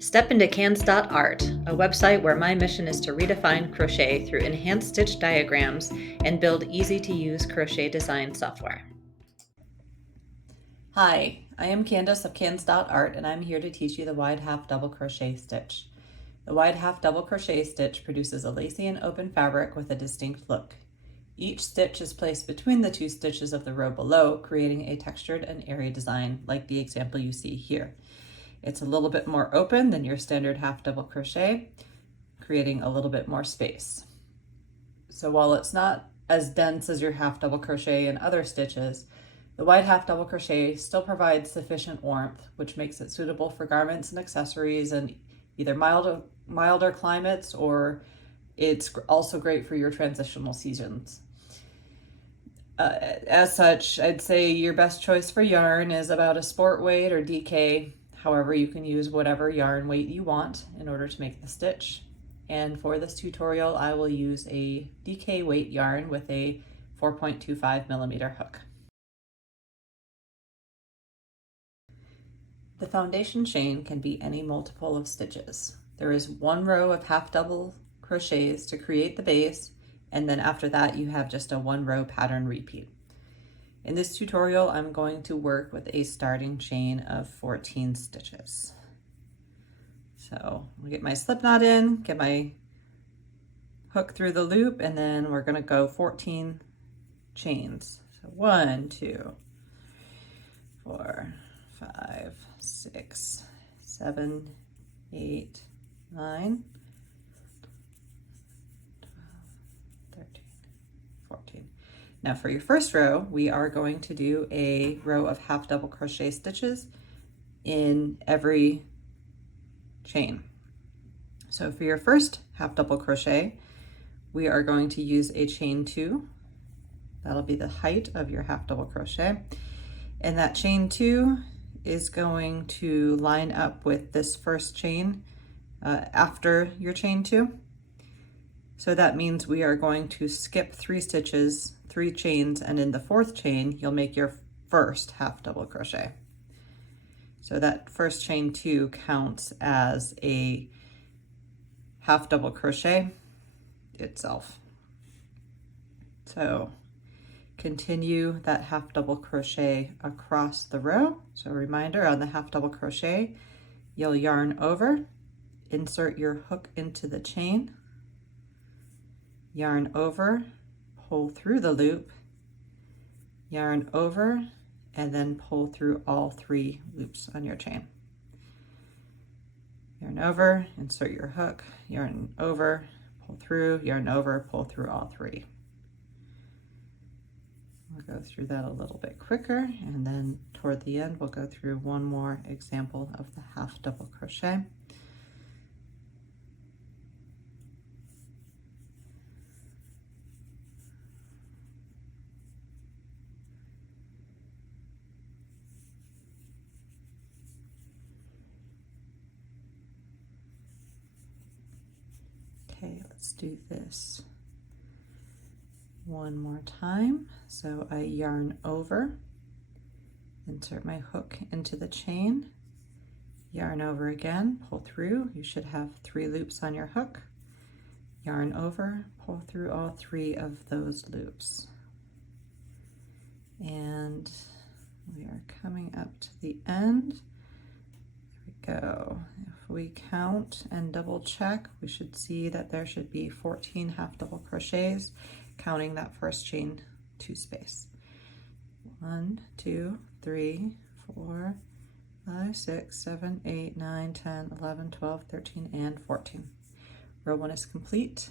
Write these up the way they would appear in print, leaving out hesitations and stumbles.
Step into Cans.art, a website where my mission is to redefine crochet through enhanced stitch diagrams and build easy-to-use crochet design software. Hi, I am Candace of Cans.art, and I'm here to teach you the wide half double crochet stitch. The wide half double crochet stitch produces a lacy and open fabric with a distinct look. Each stitch is placed between the two stitches of the row below, creating a textured and airy design like the example you see here. It's a little bit more open than your standard half double crochet, creating a little bit more space. So while it's not as dense as your half double crochet and other stitches, the wide half double crochet still provides sufficient warmth, which makes it suitable for garments and accessories in either milder climates, or it's also great for your transitional seasons. As such, I'd say your best choice for yarn is about a sport weight or DK. However, you can use whatever yarn weight you want in order to make the stitch. And for this tutorial, I will use a DK weight yarn with a 4.25 millimeter hook. The foundation chain can be any multiple of stitches. There is one row of half double crochets to create the base, and then after that you have just a one row pattern repeat. In this tutorial, I'm going to work with a starting chain of 14 stitches. So I'll get my slip knot in, get my hook through the loop, and then we're going to go 14 chains. So 1, 2, 4, 5, 6, 7, 8, 9, 12, 13, 14. Now for your first row, we are going to do a row of half double crochet stitches in every chain. So for your first half double crochet, we are going to use a chain 2. That'll be the height of your half double crochet. And that chain 2 is going to line up with this first chain after your chain 2. So that means we are going to skip 3 stitches, 3 chains, and in the 4th chain, you'll make your first half double crochet. So that first chain 2 counts as a half double crochet itself. So continue that half double crochet across the row. So a reminder, on the half double crochet, you'll yarn over, insert your hook into the chain, yarn over, pull through the loop, yarn over, and then pull through all 3 loops on your chain. Yarn over, insert your hook, yarn over, pull through, yarn over, pull through all 3. We'll go through that a little bit quicker, and then toward the end we'll go through one more example of the half double crochet. Okay, let's do this one more time. So I yarn over, insert my hook into the chain, yarn over again, pull through. You should have 3 loops on your hook. Yarn over, pull through all 3 of those loops. And we are coming up to the end. There we go. If we count and double check, we should see that there should be 14 half double crochets, counting that first chain 2 space. 1, 2, 3, 4, 5, 6, 7, 8, 9, 10, 11, 12, 13, and 14. Row 1 is complete.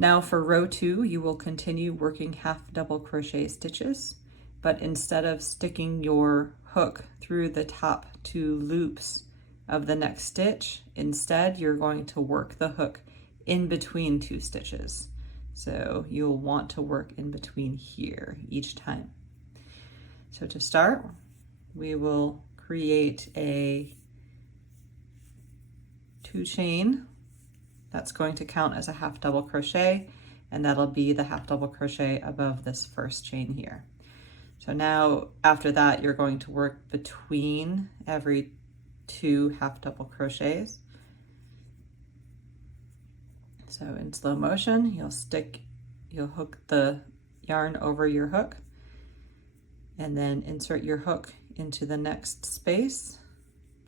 Now for row 2, you will continue working half double crochet stitches, but instead of sticking your hook through the top 2 loops of the next stitch, instead you're going to work the hook in between 2 stitches. So you'll want to work in between here each time. So to start, we will create a 2 chain. That's going to count as a half double crochet, and that'll be the half double crochet above this first chain here. So now after that, you're going to work between every 2 half double crochets. So in slow motion, you'll hook the yarn over your hook and then insert your hook into the next space.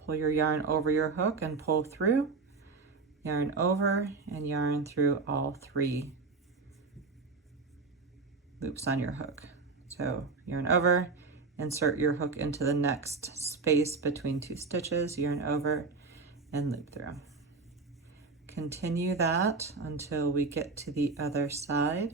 Pull your yarn over your hook and pull through, yarn over and yarn through all 3 loops on your hook. So yarn over, insert your hook into the next space between 2 stitches, yarn over and loop through. Continue that until we get to the other side.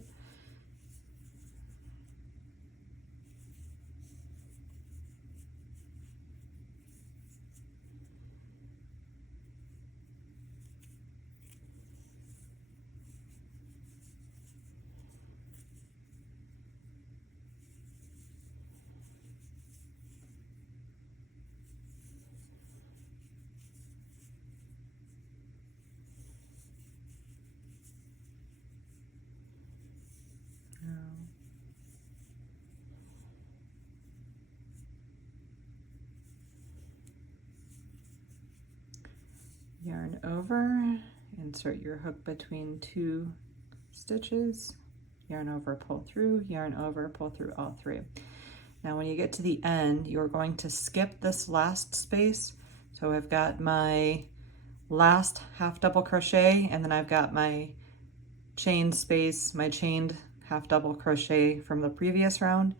Yarn over, insert your hook between 2 stitches, yarn over, pull through, yarn over, pull through all 3. Now when you get to the end, you're going to skip this last space. So I've got my last half double crochet, and then I've got my chain space, my chained half double crochet from the previous round.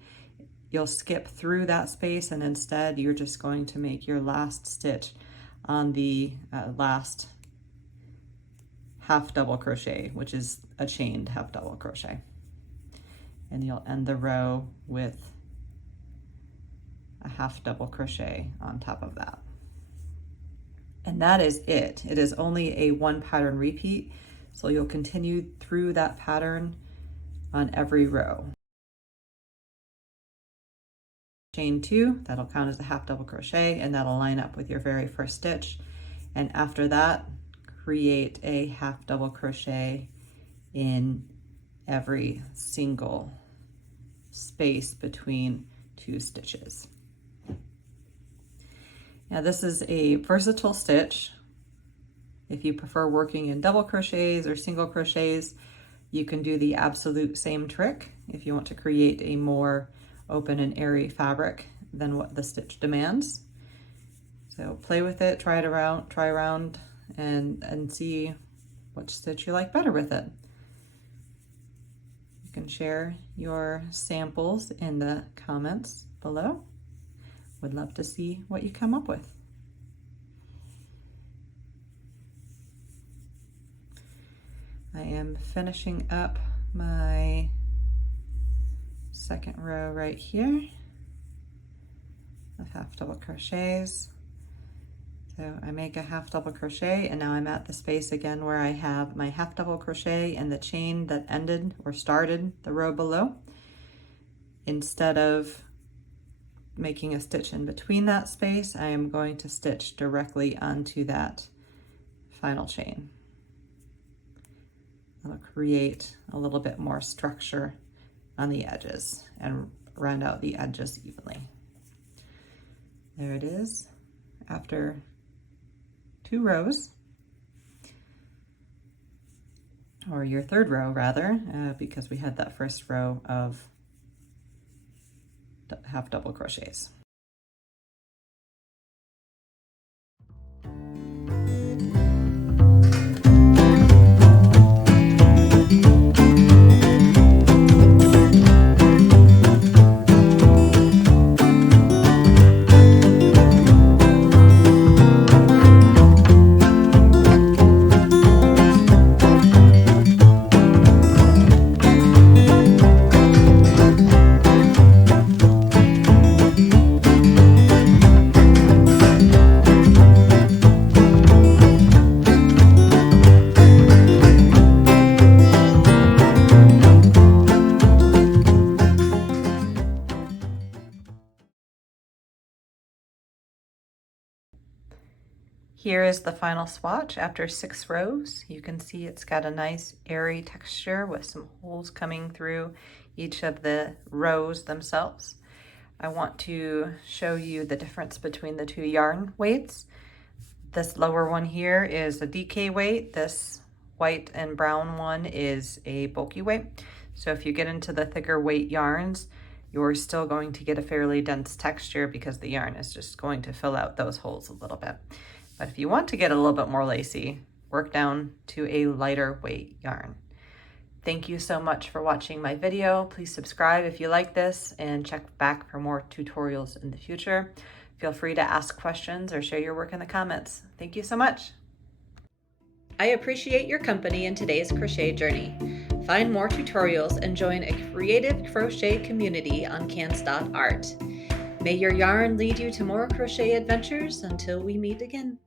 You'll skip through that space, and instead you're just going to make your last stitch on the last half double crochet, which is a chained half double crochet. And you'll end the row with a half double crochet on top of that. And that is it. It is only a 1 pattern repeat, so you'll continue through that pattern on every row. Chain 2, that'll count as a half double crochet, and that'll line up with your very first stitch. And after that, create a half double crochet in every single space between 2 stitches. Now this is a versatile stitch. If you prefer working in double crochets or single crochets, you can do the absolute same trick if you want to create a more open and airy fabric than what the stitch demands. So play with it, try around and see which stitch you like better with it. You can share your samples in the comments below. Would love to see what you come up with. I am finishing up my second row right here of half double crochets. So I make a half double crochet, and now I'm at the space again where I have my half double crochet and the chain that ended or started the row below. Instead of making a stitch in between that space, I am going to stitch directly onto that final chain. That'll create a little bit more structure on the edges and round out the edges evenly. There it is after 2 rows, or your third row rather, because we had that first row of half double crochets. Here is the final swatch after 6 rows. You can see it's got a nice airy texture with some holes coming through each of the rows themselves. I want to show you the difference between the two yarn weights. This lower one here is a DK weight. This white and brown one is a bulky weight. So if you get into the thicker weight yarns, you're still going to get a fairly dense texture because the yarn is just going to fill out those holes a little bit. But if you want to get a little bit more lacy, work down to a lighter weight yarn. Thank you so much for watching my video. Please subscribe if you like this and check back for more tutorials in the future. Feel free to ask questions or share your work in the comments. Thank you so much. I appreciate your company in today's crochet journey. Find more tutorials and join a creative crochet community on Cannes.art. May your yarn lead you to more crochet adventures until we meet again.